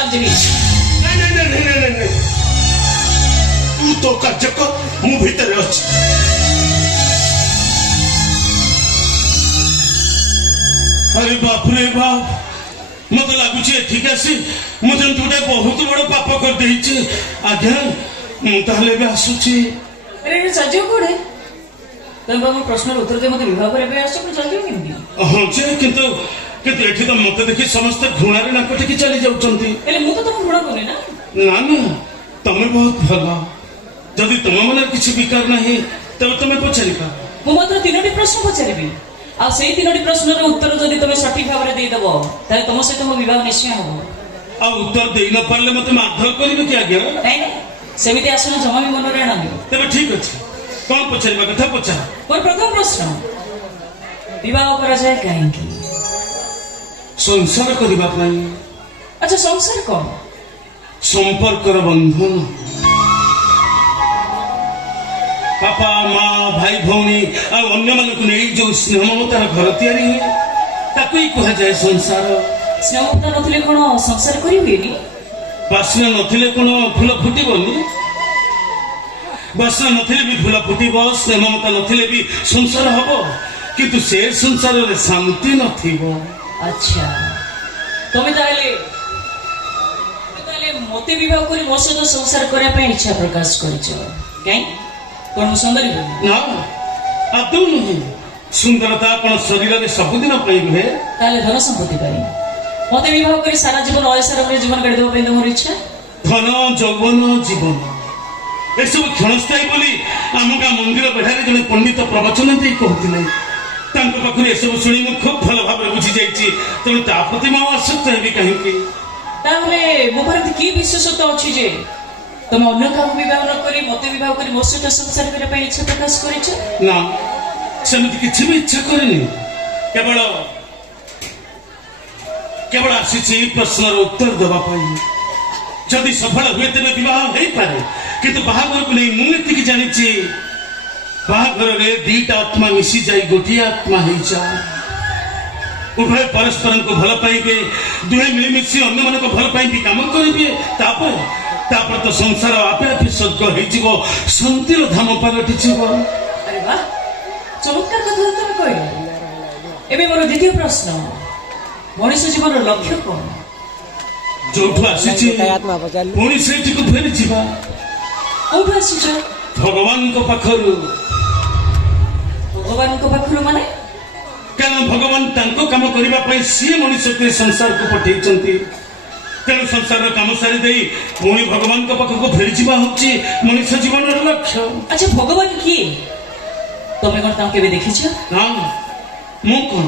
जवाब देबी नहीं तू तो कार्य कर मु भीतर अछि अरे बाप रे बाप मत लगुच ठीक आसी मुझे गोटे बहुत बड़ पाप कर देइछि आज्ञा मु ताहले भी आसुछि अरे सजो कोड़े तुम बाबू प्रश्न उत्तर दे मते विवाह करे आसो पर सजो केमती हां जे किंतु एठी तो मते देखि समस्त घृणा रे नाक टेकी चली जाउचंती एले मु तो तुम घृणा कोनी ना ना तमे बहुत भला जदि तुम मन किसी विकार नहीं तब तुम पचारि पा मु मात्र तीनोटी प्रश्न पचारिबी आ सेही तीनोटी प्रश्नर उत्तर जदि तुम सठिक भाव रे दे दबो ताले तुम सहित मो विवाह निश्चय हो आ उत्तर देई न पारले मते मारधर करिवे कि आज्ञा नहीं सेमिति आसना जमा भी मन रे आनंदी तबे ठीक अछि कोन पचारिबा कथा पचार मोर प्रथम प्रश्न विवाह करा जाए काहेकि संसार करिबा पई अच्छा संसार कोन संपर्कर बंधन पापा माँ भाई भौणी अन्य मान को नहीं जो स्नेह ममतार घर तैयारी हुए ताकू ही कहा जाए संसार स्नेह ममता नथिले कोन संसार करि हुएनी बासना नथिले कोन फूल फुटिबनी बासना नथिले भी फूल फुटिबो स्नेह ममता नथिले भी संसार हबो किंतु से संसार रे शांति नथिबो अच्छा तमे ताले मते विवाह करी मो सहित संसार करने पे इच्छा प्रकाश करिछ काई कोन सुंदरी ना आदौ नहीं सुंदरता कोन शरीर रे सबुदिन पई हुए ताले धन संपत्ति पाई मते विवाह करी सारा जीवन ऐसा रे जीवन काट देबो पे मोर इच्छा धन जौवन जीवन ए सब क्षणस्थायी बोली आमका मंदिर बेढारे जने पंडित प्रवचन दे कहथिले तांको पाखरे ए सब सुनी मु खूब भल भाव बुझी जाईची तण ता प्रति मा आसक्त हेबी कहीं की ताहले मो पर की विशेषता अछि जे तुम अन्य काम विवाह न करी मते विवाह करी मो सहित संसार करे पे इच्छा प्रकाश करिछ ना सेमति किछि भी इच्छा करनी केवल आसीछि प्रश्नर उत्तर देबा पई जदि सफल हुए तबे विवाह हेई पारे किंतु बाहागर को नहीं मु एतिकी जानिछि बाहागर रे दीटा आत्मा मिसी जाई गोटिया आत्मा हेई जाए उभय परस्पर को भल पाइबे दुहे मिलिमिशि अन्य मन को भल पाइबे काम करिबे तापर तो संसार आपे आपे स्वर्ग हेई जीवो शांतिर धाम पलटि जीवो अरे वाह चमत्कार कथा तुम कहलो एबे मोर द्वितीय प्रश्न मनुष्य जीवन लक्ष्य कोन जोठु आसीछि पुणी सेठी को फेरि जीवा कोठु आसीछ भगवान को पाखरु माने कारण भगवान तांको काम करिबा पई सी मनुष्य के संसार को पठेइचंती तेणु संसार काम सारी देई पुणी भगवान को पाख को फेरि जीवा होची मनुष्य जीवन रो लक्ष्य अच्छा भगवान किए तमे कोन ताके भी देखिछ ना मु कोन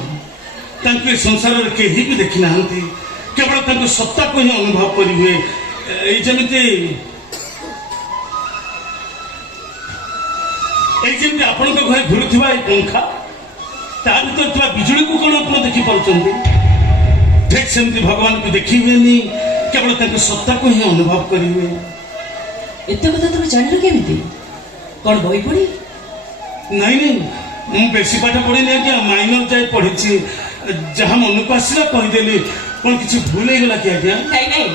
तांके संसार रे केही भी देखि नाहंती केवल तांको सत्ता को ही अनुभव करी हुए ए जेमिति आपण को घरे घुरुथिबा ए पंखा तार भीतर थोड़ा बिजुली को कौन आप देखी पार्टी ठीक सेमती भगवान को देखी हुए केवल तांको सत्ता को ही अनुभव करेंगे एते कथा तुम जानिलो केमिति कोन बही पड़ी नहीं मु बेसी पाठ पढ़ी नहीं क्या माइनर जाए पढ़ी जहाँ मन को आसला कहीदेली कौन किसी भूल हो गला क्या क्या नहीं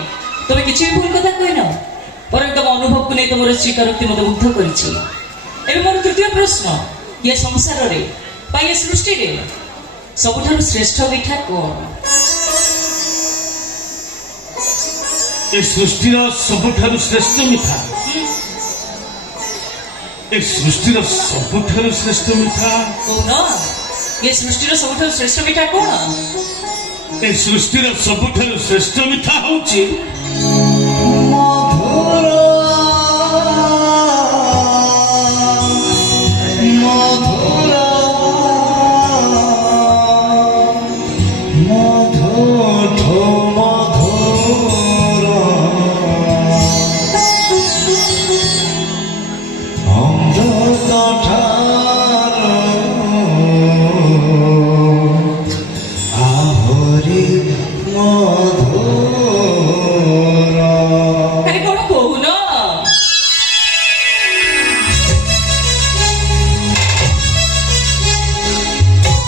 तुम किसी भी भूल कथा कहन पर तुम अनुभव को नहीं तुम स्वीकारोक्ति मत मुग्ध करिछि एबे मोर तृतीय प्रश्न ये संसार रे बा ये सृष्टि रे सबुठारु श्रेष्ठ मिठा कोन ए सृष्टि रो सबुठारु श्रेष्ठ मिठा ए सृष्टि रो सबुठारु श्रेष्ठ मिठा कोन ये सृष्टि रो सबुठारु श्रेष्ठ मिठा कोन ए सृष्टि रो सबुठारु श्रेष्ठ मिठा होची